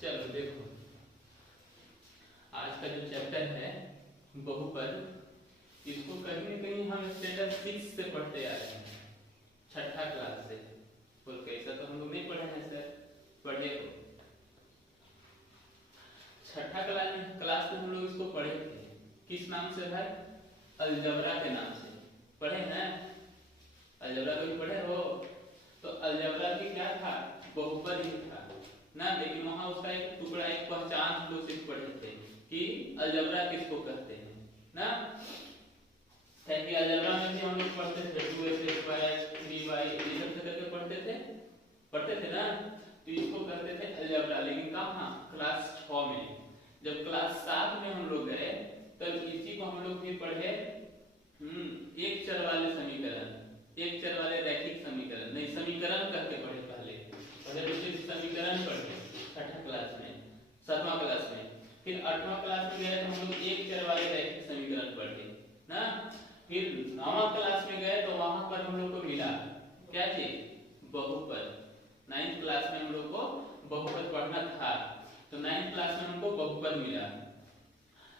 चलो देखो, आज का जो चैप्टर है बहुपद, इसको कहीं न कहीं हम स्टैंडर्ड 6 से पढ़ते आ रहे हैं, छठा क्लास से। बोल कैसा तो हम लोग नहीं पढ़े हैं सर, पढ़े हो। छठा क्लास में हम लोग इसको पढ़े थे, किस नाम से भाई? अलजबरा के नाम से पढ़े हैं। अलजबरा कभी पढ़े हो? तो अलजबरा की क्या था? बहुपद ही था ना, लेकिन वहां उसका एक टुकड़ा, एक पहचान हम लोग सिर्फ पढ़े थे कि अलजबरा किसको कहते हैं ना। कि अलजबरा में भी हम लोग पढ़ते थे 2x² 3y ये सब करके पढ़ते थे ना। तो इसको कहते थे अलजबरा, लेकिन कहाँ? क्लास 6 में। जब क्लास 7 में हम लोग गए तब इसी को हम लोग भी पढ़े एक चर वाले समीकरण, एक चर वाले रैखिक समीकरण, नहीं समीकरण करके पढ़े। पहले समीकरण पढ़े छठा क्लास में, 7वां क्लास में। फिर 8वां क्लास में गए तो हम लोग एक चर वाले रैखिक समीकरण पढ़े ना। फिर 9वां क्लास में गए तो वहां पर हम लोग को मिला क्या चीज? बहुपद। 9th क्लास में हम लोग को बहुपद पढ़ना था, तो 9th क्लास में हमको बहुपद मिला।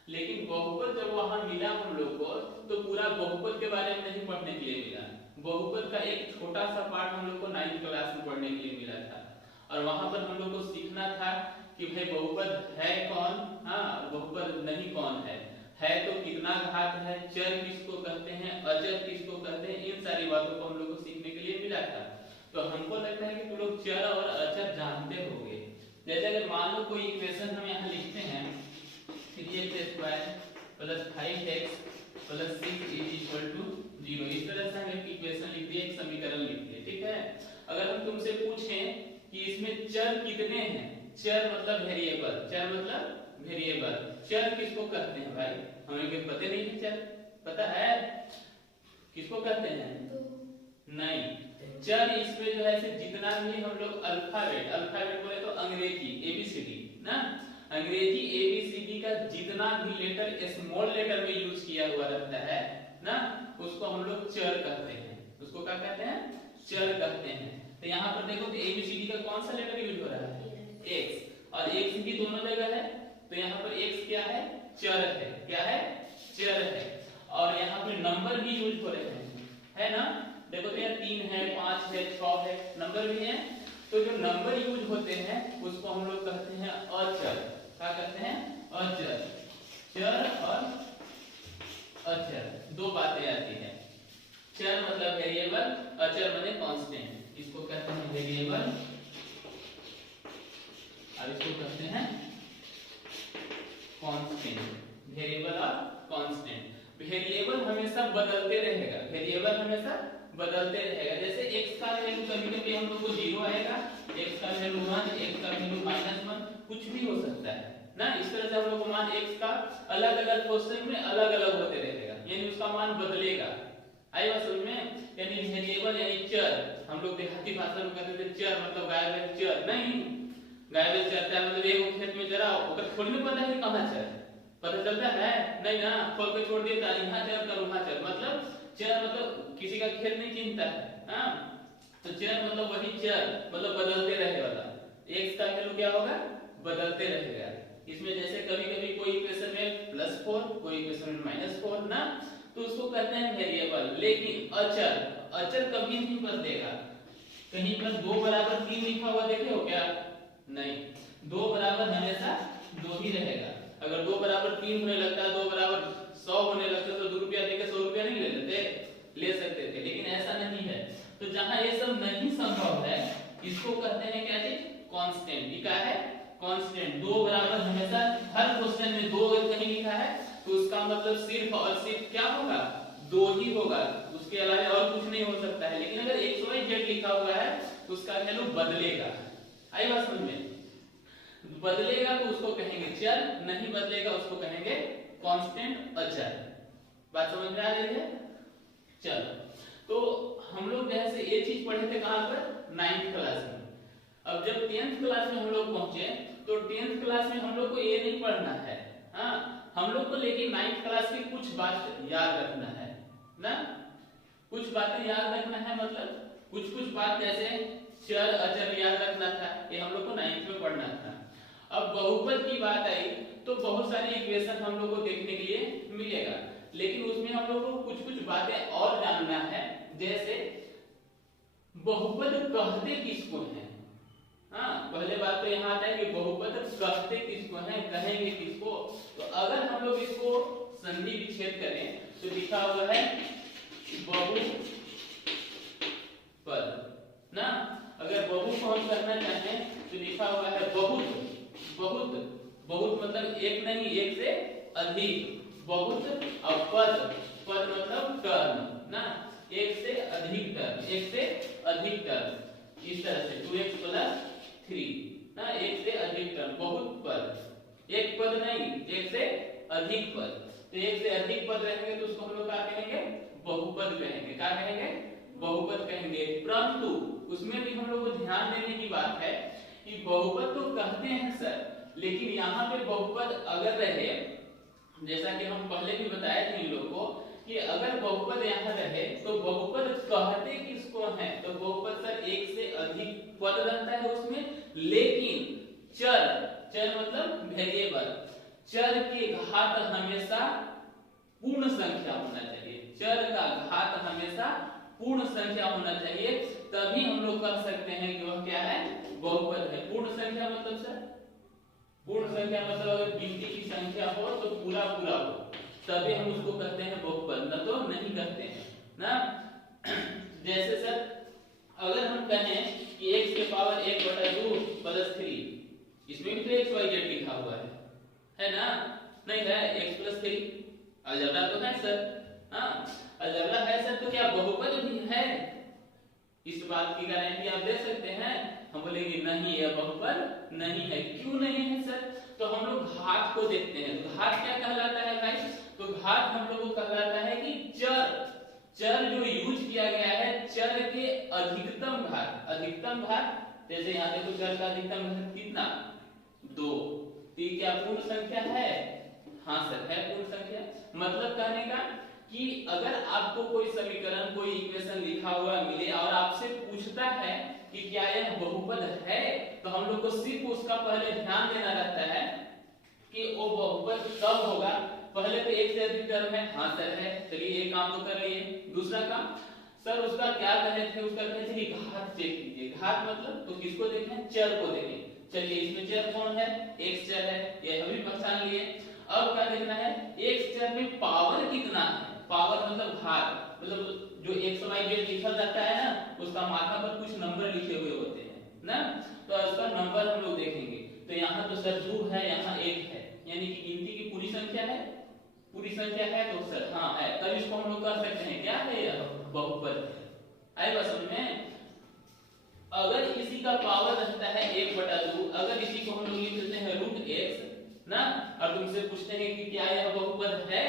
लेकिन बहुपद जब वहां मिला हम लोग को, तो पूरा बहुपद के बारे में नहीं पढ़ने के लिए मिला। बहुपद का एक छोटा सा पार्ट हम लोग को 9th क्लास में पढ़ने के लिए मिला था, और वहां पर हम लोग को सीखना था कि भाई बहुपद है कौन, हाँ, बहुपद नहीं कौन है तो कितना घात है, चर किसको कहते हैं, अचर किसको कहते हैं, इन सारी बातों को हम लोग को सीखने के लिए मिला था। तो हमको लगता है कि तुम लोग चर और अचर जानते होंगे। जैसे अगर मान लो कोई इक्वेशन हम यहाँ लिखते हैं 3x² + 5x + 6 = 0, इस तरह से हम एक इक्वेशन लिख दिए, एक समीकरण लिख दिए, ठीक है। अगर हम तुमसे पूछें कि इसमें चर कितने हैं, चर मतलब वेरिएबल, चर मतलब वेरिएबल, चर किसको कहते हैं भाई? हमें क्या पता नहीं है? चर पता है किसको कहते हैं? नहीं, चर इसमें जो है जितना भी हम लोग अल्फाबेट बोले तो अंग्रेजी ABCD ना, अंग्रेजी ABCD का जितना भी लेटर स्मॉल लेटर में यूज किया हुआ रहता है ना, उसको हम लोग चर कहते हैं। उसको क्या कहते हैं? चर कहते हैं। तो यहाँ पर देखो कि ABCD का कौन सा लेटर यूज हो रहा है? X, और X भी दोनों जगह है, तो यहाँ पर X क्या है? चर है। क्या है? चर है। और यहाँ पे नंबर भी यूज हो रहे हैं, है ना। देखो तो यहाँ 3 है, 5 है, 6 है, नंबर भी है। तो जो नंबर यूज होते हैं उसको हम लोग कहते हैं अचर। क्या कहते हैं? अचर। चर और अचर दो बातें आती हैं। चर मतलब वेरिएबल, अचर माने कांस्टेंट। इसको कहते हैं वेरिएबल और इसको कहते हैं कांस्टेंट। वेरिएबल और कांस्टेंट। वेरिएबल हमेशा बदलते रहेगा, वेरिएबल हमेशा बदलते रहेगा। जैसे x का वैल्यू कभी-कभी हम लोग को 0 आएगा, x का वैल्यू 1, x का वैल्यू -1, कुछ भी हो सकता है ना। इस तरह से हम लोग को मान x का अलग-अलग क्वेश्चन में अलग-अलग होते रहेगा, यानी उसका मान बदलेगा। आई बात समझ में? यानी वेरिएबल यानी चर, हम लोग देहाती भाषा में कहते थे चर मतलब गायब है, चर नहीं, गायब है चर है मतलब एक खेत में जरा ओकर थोड़ी में पता है कि कहां चर, पता चलता है नहीं ना, खोल के छोड़ दिया यहाँ चर कर वहां चर। मतलब चर मतलब किसी का खेत नहीं चिंता है, हाँ। तो चर मतलब वही चर, मतलब बदलते रहे वाला। x का वैल्यू क्या होगा? बदलते रहेगा। इसमें जैसे कभी-कभी कोई इक्वेशन में +4, कोई इक्वेशन में -4 ना, तो उसको कहते हैं वेरिएबल। लेकिन अचर कभी नहीं बदलेगा। कहीं पर 2 = 3 लिखा हुआ देखे हो क्या? नहीं, 2 = हमेशा 2 ही रहेगा। अगर 2 = 3 होने लगता है, 2 = 100 होने लगता है, तो 2 रुपया देके 100 रुपया नहीं ले सकते थे, लेकिन ऐसा नहीं है। तो जहां ये सब नहीं संभव है, इसको कहते हैं क्या चीज? कांस्टेंट। ये क्या है? कांस्टेंट। 2 बराबर हमेशा, हर क्वेश्चन में 2 अगर कहीं लिखा है तो उसका मतलब सिर्फ और सिर्फ क्या होगा? 2 ही होगा, उसके अलावा और कुछ नहीं हो सकता है। लेकिन अगर XYZ लिखा हुआ है तो उसका वैल्यू बदलेगा। आई बात समझ में? बदलेगा तो उसको कहेंगे चर, नहीं बदलेगा उसको कहेंगे कांस्टेंट, अचर। बात समझ में आ रही है? चलो, तो हम लोग जैसे ये चीज पढ़े थे कहां पर? 9th क्लास में। अब जब 10th क्लास में हम लोग पहुंचे तो 10th क्लास में हम लोग को ये नहीं पढ़ना है, हाँ, हम लोग को लेकिन 9th क्लास की कुछ बात याद रखना है ना। कुछ बातें याद रखना है, मतलब कुछ बात जैसे चर अचर याद रखना था, ये हम लोग को 9th में पढ़ना था। अब बहुपद की बात आई तो बहुत सारे इक्वेशन हम लोग को देखने के लिए मिलेगा, लेकिन उसमें हम लोग को कुछ कुछ बातें और जानना है। जैसे बहुपद कहते किसको हैं? हाँ, पहले बात तो यहाँ आता है कि बहुपद कहते किसको हैं, कहेंगे किसको। तो अगर हम लोग इसको संधि विच्छेद करें तो लिखा हुआ है बहुपद ना। अगर बहु को हम करना चाहें तो लिखा हुआ है बहुत। बहुत बहुत मतलब एक नहीं, एक से अधिक। बहुत और पद, पद मतलब टर्म ना, एक से अधिक टर्म, एक से अधिक टर्म। इस तरह से 2x + 3 ना, एक से अधिक टर्म, बहुत पद। एक पद नहीं, एक से अधिक पद। तो एक से अधिक पद रहेंगे तो उसको हम लोग क्या कहेंगे? बहुपद कहेंगे। क्या कहेंगे? बहुपद कहेंगे। परंतु उसमें भी हम लोग को ध्यान देने की बात है कि बहुपद तो कहते हैं सर, लेकिन यहाँ पे बहुपद अगर रहे, जैसा कि हम पहले भी बताए थे इन लोग को कि अगर बहुपद यहाँ रहे तो बहुपद कहते किसको हैं? तो बहुपद सर एक से अधिक पद रहता है उसमें, लेकिन चर, चर मतलब वेरिएबल, चर के घात हमेशा पूर्ण संख्या होना चाहिए। चर का घात हमेशा पूर्ण संख्या होना चाहिए, तभी हम लोग कह सकते हैं कि वह क्या है? बहुपद है। पूर्ण संख्या मतलब सर, पूर्ण संख्या मतलब अगर गिनती की संख्या हो तो पूरा पूरा हो, तभी हम उसको कहते हैं बहुपद, न तो नहीं कहते हैं ना। जैसे सर अगर हम कहें कि x के पावर 1/2 + 3, इसमें भी तो xyz लिखा हुआ है ना? नहीं है, x + 3 अलजेब्रा तो है सर। हाँ, अलजेब्रा है सर, तो क्या बहुपद भी है? इस बात की गारंटी आप दे सकते हैं? हम बोलेंगे नहीं, यह बहुपद नहीं है। क्यों नहीं है सर? तो हम लोग घात को देखते हैं। तो घात क्या कहलाता है भाई? तो घात हम लोग को कहलाता है कि चर, चर जो यूज किया गया है, चर के अधिकतम घात। अधिकतम घात जैसे यहाँ देखो, चर का अधिकतम घात कितना? 2। तो ये क्या पूर्ण संख्या है? हाँ सर, है पूर्ण संख्या। मतलब कहने का कि अगर आपको कोई समीकरण, कोई इक्वेशन लिखा हुआ मिले और आपसे पूछता है कि क्या यह बहुपद है, तो हम लोग को सिर्फ उसका पहले ध्यान देना रहता है कि वो बहुपद कब होगा। पहले तो एक से अधिक टर्म है, हाँ सर है, चलिए एक काम तो कर लिए। दूसरा काम सर उसका क्या कहे थे? उसका कहे थे कि घात चेक कीजिए। घात मतलब तो किसको देखें? चर को देखें। चलिए इसमें चर कौन है? x चर है, ये हम भी पहचान लिए। अब क्या देखना है? x चर में पावर कितना है? पावर मतलब घात, मतलब जो x y z लिखा जाता है ना, उसका माथा पर कुछ नंबर लिखे हुए होते हैं ना, तो उसका नंबर हम लोग देखेंगे। तो यहाँ तो सर 2 है, यहाँ 1 है, यानी कि गिनती की पूरी संख्या है। पूरी संख्या है तो सर हाँ है, तब इसको हम लोग कह सकते हैं क्या है? यह बहुपद है। आई बात समझ में? अगर इसी का पावर रहता है 1/2, अगर इसी को हम लोग लिख देते हैं √x ना, और तुमसे पूछते हैं कि क्या यह बहुपद है,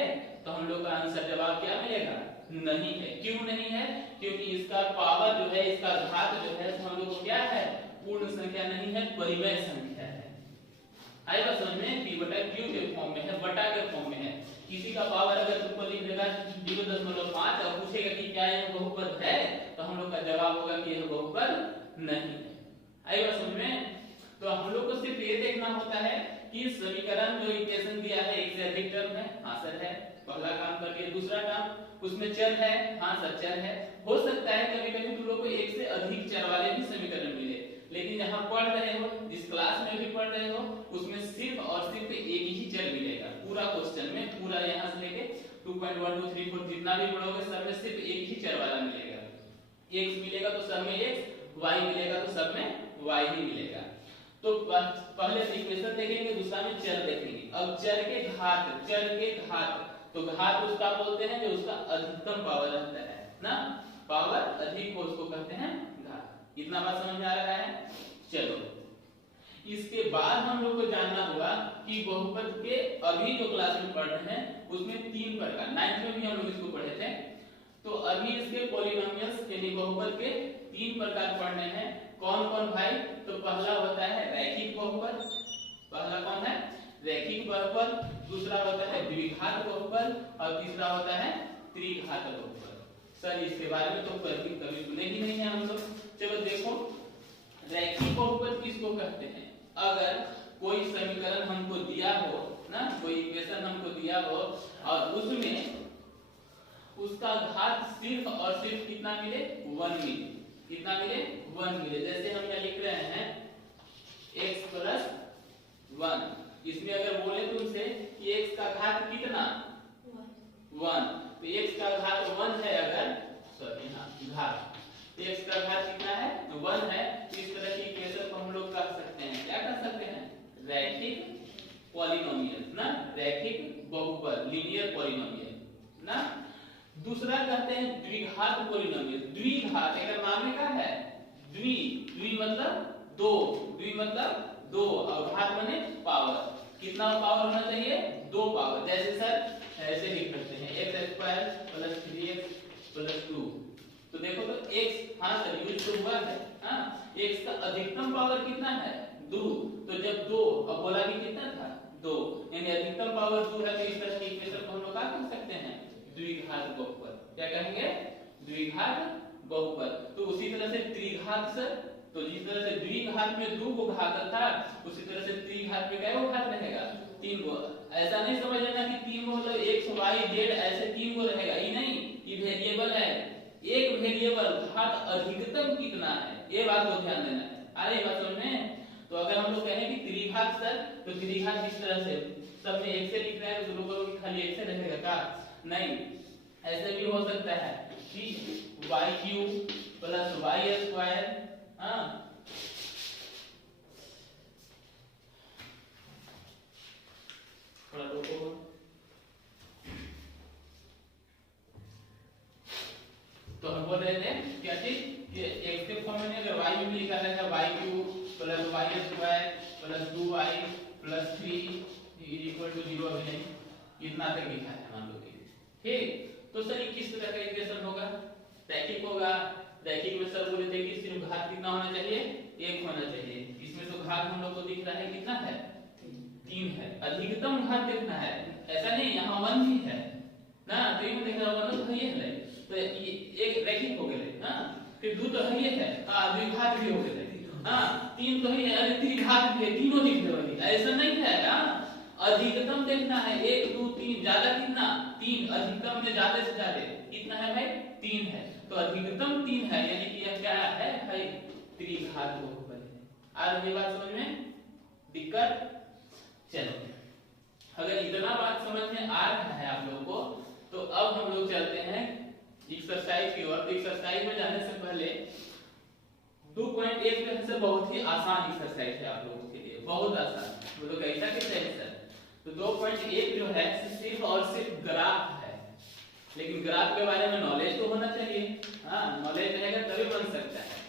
तो हम लोग का आंसर जवाब क्या मिलेगा? नहीं है। क्यों नहीं है? क्योंकि इसका पावर जो है, इसका घात जो है, हम लोग को क्या है? पूर्ण संख्या नहीं है, परिमेय संख्या है। आई बात समझ में? p/q के फॉर्म में है, बटा के फॉर्म में है। किसी का पावर अगर तुमको लिख देगा 0.5 और पूछेगा कि क्या यह बहुपद है, तो हम लोग का जवाब होगा कि यह बहुपद नहीं है। आई बात समझ में? तो हम लोग को सिर्फ ये देखना होता है कि समीकरण जो इक्वेशन दिया है एक से अधिक टर्म है, हाँ सर है, पहला काम कर लिया। दूसरा काम उसमें चर है, हाँ सर चर है। हो सकता है कभी कभी तुम लोग को एक से अधिक चर वाले भी समीकरण मिले, लेकिन जहाँ पढ़ रहे हो, जिस क्लास में भी पढ़ रहे हो, उसमें सिर्फ और सिर्फ एक ही चर मिलेगा पूरा क्वेश्चन में। पूरा यहाँ से लेके 2.1 2 3 4 जितना भी पढ़ोगे सब में सिर्फ एक ही चर वाला मिलेगा। x मिलेगा तो सब में x, y मिलेगा तो सब में y ही मिलेगा। तो पहले से इक्वेशन देखेंगे, दूसरा में चर देखेंगे। अब चर के घात, चर के घात, तो घात उसका बोलते हैं जो उसका अधिकतम पावर रहता है ना, पावर अधिक हो उसको कहते हैं घात। इतना बात समझ में आ रहा है? चलो इसके बाद हम लोग को जानना होगा कि बहुपद के अभी जो क्लास में पढ़ रहे हैं उसमें 3 प्रकार, 9th में भी हम लोग इसको पढ़े थे। तो अभी इसके पॉलिनोमियल्स यानी बहुपद के 3 प्रकार पढ़ने हैं। कौन कौन भाई? तो पहला होता है रैखिक बहुपद। पहला कौन है? रैखिक बहुपद। दूसरा होता है द्विघात बहुपद और तीसरा होता है त्रिघात बहुपद। सर इसके बारे में तो कभी सुने ही नहीं है हम लोग। चलो देखो, रैखिक बहुपद किसको कहते हैं? अगर कोई समीकरण हमको दिया हो ना, कोई इक्वेशन हमको दिया हो और उसमें उसका घात सिर्फ और सिर्फ कितना मिले, 1 मिले, कितना मिले, 1 मिले। जैसे हम यहाँ लिख रहे हैं x प्लस 1, इसमें अगर बोले तुमसे कि x का घात कितना, 1, तो x का घात 1 है, अगर सॉरी हाँ घात, तो x का घात कितना है, 1 है। तो इस तरह की इक्वेशन को हम लोग कर सकते हैं, क्या कर सकते हैं, रैखिक पॉलिनोमियल ना, रैखिक बहुपद, लीनियर पॉलिनोमियल ना। दूसरा कहते हैं द्विघात पॉलिनोमियल। द्विघात एक नाम में क्या है, द्वि, द्वि मतलब दो, द्वि मतलब दो और घात माने पावर। कितना पावर होना चाहिए, 2 पावर। जैसे सर ऐसे लिख सकते हैं x² + 3x + 2। तो देखो तो x, हाँ सर यूज तो हुआ है, हाँ x का अधिकतम पावर कितना है, 2। तो जब 2 अब बोला कि कितना था, 2, यानी अधिकतम पावर 2 है। तो इस तरह की इक्वेशन को हम लोग क्या कर सकते हैं, द्विघात बहुपद। क्या कहेंगे, द्विघात बहुपद। तो उसी तरह से त्रिघात सर, तो जिस तरह से द्विघात में 2 को घात था, उसी तरह से त्रिघात में क्या घात रहेगा, 3 को। ऐसा नहीं समझ लेना कि 3 को मतलब x y z ऐसे 3 को रहेगा, ये नहीं, ये वेरिएबल है। एक वेरिएबल घात अधिकतम कितना है, ये बात को ध्यान देना है। आ रही बात समझ में। तो अगर हम लोग कहें कि त्रिघात सर, तो त्रिघात इस तरह से सब में x से लिख रहे हैं, तो लोगों को खाली x से रहेगा का, नहीं, ऐसे भी हो सकता है कि y³ + y², हाँ थोड़ा रोको। तो हम बोल रहे थे क्या चीज, कि x के फॉर्म में अगर y में लिखा रहेगा y³ + y² + 2y + 3 = 0 है, इतना तक लिखा है मान लो, ठीक। तो सर ये किस तरह का इक्वेशन होगा, रैखिक होगा। रैखिक में सर बोले थे कि सिर्फ घात कितना होना चाहिए, 1 होना चाहिए। इसमें तो घात हम लोग को दिख रहा है कितना है, 3 है। अधिकतम घात कितना है, ऐसा नहीं यहाँ 1 भी है ना, तो ये देख रहा होगा तो ये है, तो ये एक रैखिक हो गए ना, फिर 2 तो है, ये है, हां द्विघात भी हो गए, हां 3 तो है, अरे त्रिघात भी है, तीनों दिख रहे हैं, ऐसा नहीं है। हां अधिकतम देखना है, 1 2 3, ज्यादा कितना, 3, अधिकतम में ज्यादा से ज्यादा कितना है भाई, 3 है। तो अधिकतम 3 है, यानी कि यह क्या है भाई, त्रिघात बहुपद है। आज ये बात समझ में दिक्कत, चलो अगर इतना बात समझ में आ रहा है आप लोगों को, तो अब हम लोग चलते हैं एक्सरसाइज की ओर। तो एक्सरसाइज में जाने से पहले 2.1 में से बहुत ही आसान एक्सरसाइज है आप लोगों के लिए, बहुत आसान। बोलो कैसा कैसा है सर, तो 2.1 जो है सिर्फ और सिर्फ ग्राफ है, लेकिन ग्राफ के बारे में नॉलेज तो होना चाहिए, हाँ नॉलेज रहेगा तभी बन सकता है।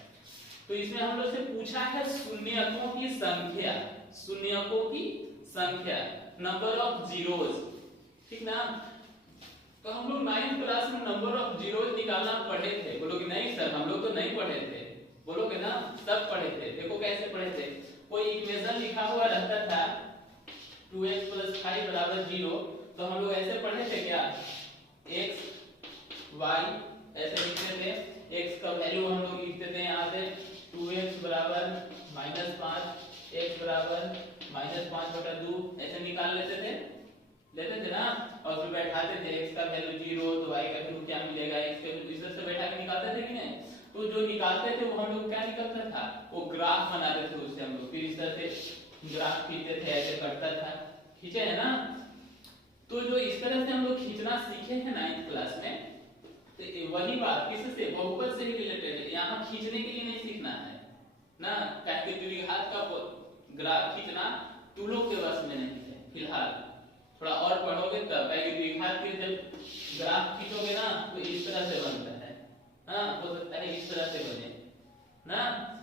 तो इसमें हम लोग से पूछा है शून्यकों की संख्या, शून्यकों की संख्या, नंबर ऑफ जीरोस, ठीक ना। तो हम लोग 9th क्लास में नंबर ऑफ जीरोस निकालना पढ़े थे। बोलोगे नहीं सर हम लोग तो नहीं पढ़े थे, बोलोगे ना सब पढ़े थे। देखो कैसे पढ़े थे, कोई इक्वेशन लिखा हुआ रहता था 2x + 5 = 0, तो हम लोग ऐसे पढ़े थे क्या, x y ऐसे लिखते थे, x का वैल्यू हम लोग लिखते थे यहाँ से 2x = -5, x = -5/2 ऐसे निकाल लेते थे ना, और फिर बैठाते थे x का वैल्यू 0, तो y का वैल्यू क्या मिलेगा, x का वैल्यू इस तरह से बैठा के निकालते थे कि नहीं। तो जो निकालते थे वो हम लोग क्या निकलता था, वो ग्राफ बनाते थे उससे हम लोग, फिर इस तरह से ग्राफ खींचते थे, ऐसे कटता था, खींचे है ना। तो जो इस तरह से हम लोग खींचना सीखे हैं 9th क्लास में, तो वही बात किससे, बहुपद से ही रिलेटेड है। यहाँ खींचने के लिए नहीं सीखना है ना, ताकि द्विघात का ग्राफ खींचना तुम लोग के बस में नहीं है फिलहाल, थोड़ा और पढ़ोगे तब, ताकि द्विघात के जब ग्राफ खींचोगे ना तो इस तरह से बनता है, हाँ हो सकता है इस तरह से बने ना।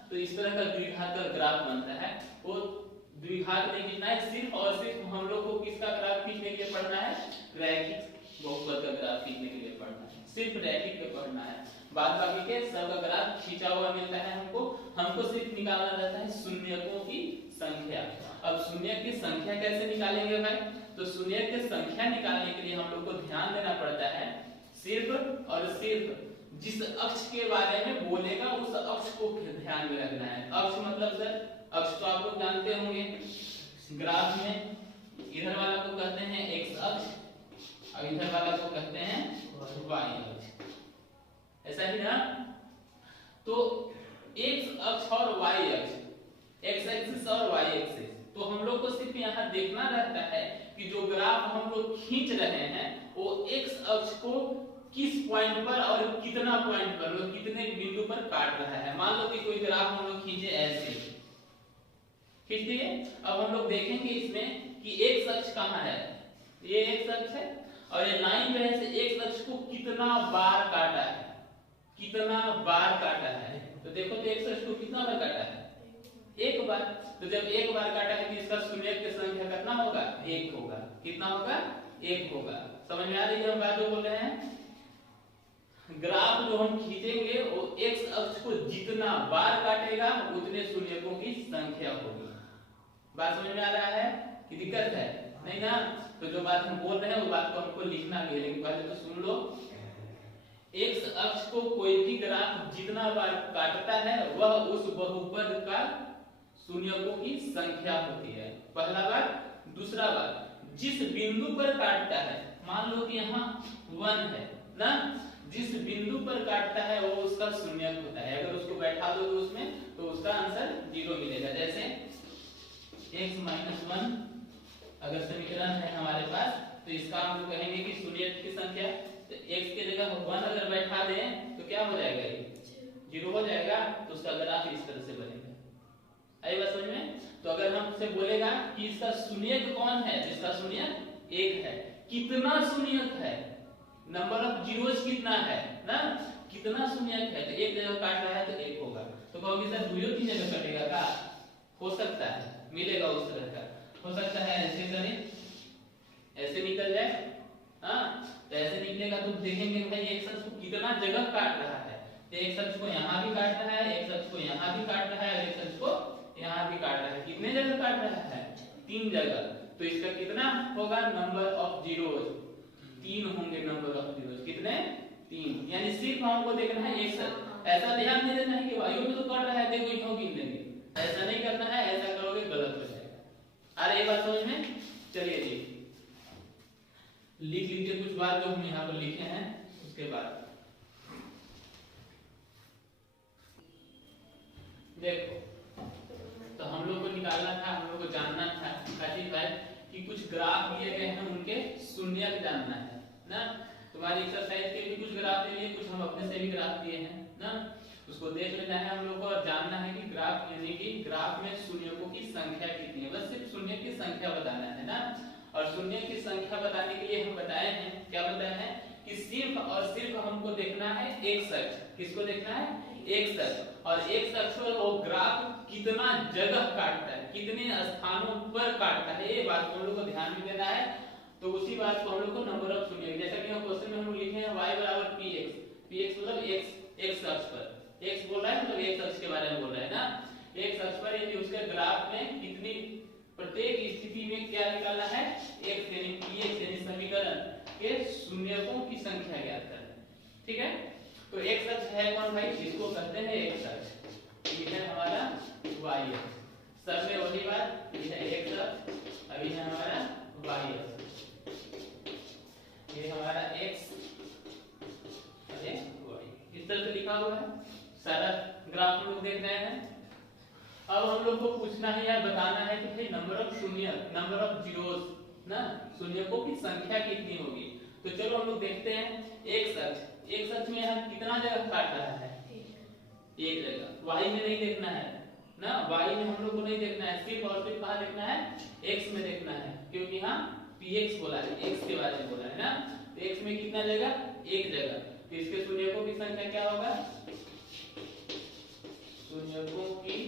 तो इस तरह का द्विघात का ग्राफ बनता है, वो द्विघात नहीं खींचना है, सिर्फ और सिर्फ हम लोग को किसका ग्राफ खींचने के लिए पढ़ना है, रैखिक बहुपद का ग्राफ खींचने के लिए पढ़ना है, सिर्फ रैखिक पे पढ़ना है। बाद बाकी के सब का ग्राफ खींचा हुआ मिलता है हमको सिर्फ निकालना रहता है शून्यकों की संख्या। अब शून्यक की संख्या कैसे निकालेंगे भाई, तो शून्यक की संख्या निकालने के लिए हम लोग को ध्यान देना पड़ता है सिर्फ और सिर्फ जिस अक्ष के बारे में बोलेगा उस अक्ष को ध्यान में रखना है। अक्ष मतलब सर अक्ष तो आप लोग जानते होंगे, ग्राफ में इधर वाला को कहते हैं एक्स अक्ष और इधर वाला को कहते हैं वाई अक्ष, ऐसा ही ना। तो एक्स अक्ष और वाई अक्ष, एक्स एक्सिस और वाई एक्सिस, तो हम लोग को सिर्फ यहाँ देखना रहता है कि जो ग्राफ हम लोग खींच रहे हैं वो एक्स अक्ष को किस पॉइंट पर और कितना पॉइंट पर, मतलब कितने बिंदु पर काट रहा है। मान लो कि कोई ग्राफ हम लोग खींचे ऐसे, खींच दिए। अब हम लोग देखेंगे इसमें कि एक्स अक्ष कहाँ है, ये एक्स अक्ष है और ये लाइन जो है से एक्स अक्ष को कितना बार काटा है, कितना बार काटा है। तो देखो तो एक्स अक्ष को कितना बार काटा है, एक बार। तो जब एक बार काटा है तो इसका शून्य की संख्या कितना होगा, एक होगा। कितना होगा, एक होगा। समझ में आ रही है हम बात जो बोल रहे हैं। ग्राफ जो हम खींचेंगे वो एक्स अक्ष को जितना बार काटेगा उतने शून्यकों की संख्या होगी। बात समझ में आ रहा है कि दिक्कत है नहीं ना। तो जो बात हम बोल रहे हैं वो बात को हमको लिखना भी है, लेकिन पहले तो सुन लो। एक्स अक्ष को कोई भी ग्राफ जितना बार काटता है वह उस बहुपद का शून्यकों की संख्या होती है, पहला बात। दूसरा बात, जिस बिंदु पर काटता है, मान लो कि यहाँ 1 है ना, जिस बिंदु पर काटता है वो उसका शून्यक होता है। अगर उसको बैठा दो तो उसमें, तो उसका आंसर 0 मिलेगा। जैसे x - 1 अगर समीकरण है हमारे पास, तो इसका हम लोग कहेंगे कि शून्यक की संख्या, तो x की जगह 1 अगर बैठा दें तो क्या हो जाएगा, ये 0 हो जाएगा। तो उसका ग्राफ इस तरह से बनेगा। आई बात समझ में। तो अगर हमसे बोलेगा कि इसका शून्यक कौन है, जिसका शून्यक 1 है, कितना शून्यक है, नंबर ऑफ जीरोस कितना है ना, कितना शून्यक है, तो एक जगह काट रहा है तो 1 होगा। तो कहोगे सर 2 की जगह कटेगा का, हो सकता है, मिलेगा उस तरह का। हो सकता है ऐसे करें, ऐसे निकल जाए, हाँ तो ऐसे निकलेगा तो देखेंगे भाई एक अक्ष को कितना जगह काट रहा है। तो एक अक्ष को यहाँ भी काट रहा है, एक अक्ष को यहाँ भी काट रहा है, एक अक्ष को यहाँ भी काट रहा है। कितने जगह काट रहा है, 3 जगह। तो इसका कितना होगा, नंबर ऑफ जीरोस 3 होंगे। नंबर ऑफ जीरोस कितने, 3। यानी सिर्फ हमको देखना है एक अक्ष। ऐसा ध्यान नहीं देना है कि वायु में तो काट रहा है, देखो यहाँ गिन लेंगे, ऐसा नहीं करना है। ऐसा करोगे गलत हो जाएगा। अरे ये बात समझ में। चलिए जी लिख लीजिए कुछ बात जो हम यहाँ पर लिखे हैं, उसके बाद देखो। तो हम लोग को निकालना था, हम लोग को जानना था कि कुछ ग्राफ दिए गए हैं उनके शून्यक जानना है ना। तुम्हारी एक्सरसाइज के भी कुछ ग्राफ दिए हैं, कुछ हम अपने से भी ग्राफ दिए हैं ना, उसको देख लेना है हम लोग को। और जानना है कि ग्राफ यानी कि ग्राफ में शून्यकों की संख्या कितनी है, बस सिर्फ शून्य की संख्या बताना है ना। और शून्य की संख्या बताने के लिए हम बताए हैं, क्या बताए हैं कि सिर्फ और सिर्फ हमको देखना है एक्स अक्ष। किसको देखना है, एक्स अक्ष। और एक्स अक्ष पर वो ग्राफ कितना जगह काटता है, कितने स्थानों पर काटता है, ये बात को हम लोग को ध्यान में देना है। तो उसी बात को हम लोग को नंबर ऑफ शून्य, जैसा कि हम क्वेश्चन में हम लिखे हैं y = px, px मतलब x अक्ष पर, x बोल रहा है मतलब x अक्ष के बारे में बोल रहा है ना। x अक्ष पर यदि उसके ग्राफ में कितनी, प्रत्येक स्थिति में क्या निकालना है, x यानी px यानी समीकरण के शून्यकों की संख्या ज्ञात करना है। ठीक है। तो x अक्ष है कौन भाई, इसको कहते हैं x अक्ष। ये है हमारा y अक्ष। सब में वही बात, ये है x अक्ष, अभी है हमारा y अक्ष। ये हमारा x और ये y, इस तरह से लिखा हुआ है। सारा ग्राफ हम लोग देख रहे हैं। अब हम लोग को पूछना है या बताना है कि भाई नंबर ऑफ शून्य, नंबर ऑफ जीरोस ना, शून्यकों की संख्या कितनी होगी। तो चलो हम लोग देखते हैं एक्स अक्ष। एक्स अक्ष में यहाँ कितना जगह काट रहा है, एक जगह। y में नहीं देखना है ना, y में हम लोग को नहीं देखना है, सिर्फ और सिर्फ कहाँ देखना है, x में देखना है, क्योंकि यहाँ px बोला है, x के बारे में बोला है ना। तो x में कितना जगह, एक जगह। तो इसके शून्यकों की संख्या क्या होगा, शून्यकों की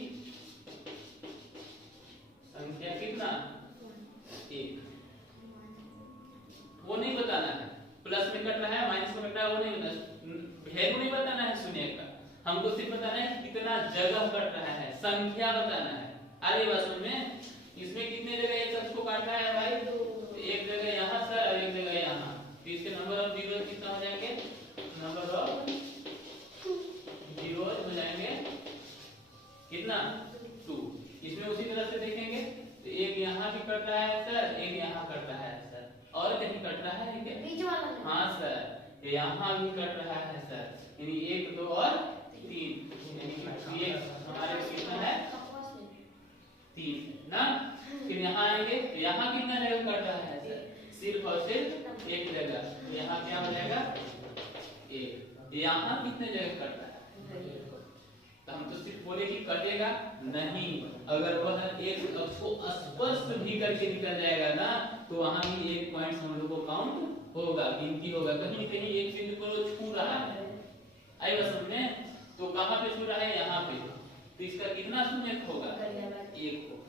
संख्या कितना, 1। वो नहीं बताना है, प्लस में कट रहा है माइनस में कट रहा है, वो नहीं बताना, वैल्यू नहीं बताना है शून्य का। हमको सिर्फ बताना है कितना जगह कट रहा है, संख्या बताना है। आगे बात समझ में। इसमें कितने जगह एक अक्ष को काट रहा है भाई, तो एक जगह यहाँ सर और एक जगह यहाँ। तो इसके नंबर ऑफ जीरोस कितना हो जाएंगे, नंबर ऑफ जीरोस हो जाएंगे कितना, 2। इसमें कट रहा है सर, एक यहाँ कट रहा है सर, और कहीं कट रहा है क्या? बीच वाला नहीं। हाँ सर, यहाँ भी कट रहा है सर, यानी 1 2 और 3, यानी ये हमारे कितना है 3 ना। फिर यहाँ आएंगे तो यहाँ कितना जगह कट रहा है सर, सिर्फ और सिर्फ एक जगह, तो यहाँ क्या हो जाएगा 1। यहाँ कितने जगह कट रहा है, तो हम तो सिर्फ बोले कि कटेगा नहीं, अगर वह एक अक्ष को स्पर्श भी करके निकल जाएगा ना तो वहां भी 1 पॉइंट हम लोग को काउंट होगा, गिनती होगा। कहीं कहीं एक बिंदु को छू रहा है, आई बात समझ में, तो कहां पे छू रहा है, यहाँ पे, तो इसका कितना शून्य होगा 1 होगा।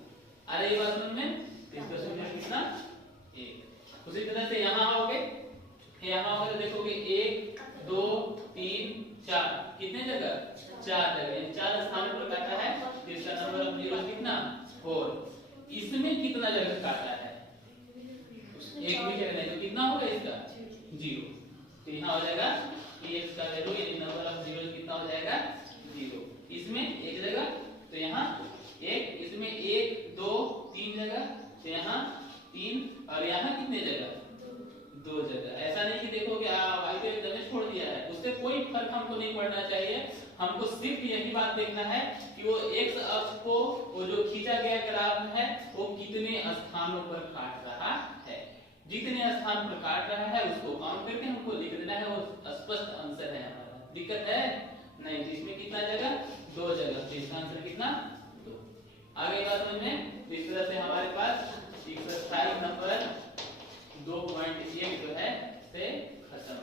अरे ये बात समझ में, तो इसका शून्य कितना 1। उसी तरह से यहाँ आओगे, यहाँ आओगे तो देखोगे 1 2 3 4, कितने जगह 4 जगह, 4 स्थानों पर काटा है, तो इसका नंबर ऑफ जीरो कितना 4। इसमें कितना जगह काटा है, एक भी जगह नहीं, तो कितना होगा इसका 0। तो यहाँ हो जाएगा x का वैल्यू यानी नंबर ऑफ जीरो कितना हो जाएगा 0। इसमें एक जगह, तो यहाँ 1, इसमें 1 2 3 जगह, तो यहाँ 3, और यहाँ कितने जगह 2 जगह। ऐसा नहीं कि देखो कि y को एकदम छोड़ दिया है, उससे कोई फर्क हमको नहीं पड़ना चाहिए, हमको सिर्फ यही बात देखना है कि वो x अक्ष को, वो जो खींचा गया ग्राफ है वो कितने स्थानों पर काट रहा है। जितने स्थान पर काट रहा है उसको काउंट करके हमको लिख देना है, वो स्पष्ट आंसर है हमारा। दिक्कत है नहीं, इसमें कितना जगह 2 जगह, तो इसका आंसर कितना 2। आगे बात समझ में, तो इस तरह से हमारे पास एक्सरसाइज नंबर 2.1 जो है से खत्म।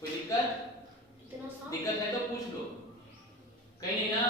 कोई दिक्कत है तो पूछ लो, कहीं नहीं ना।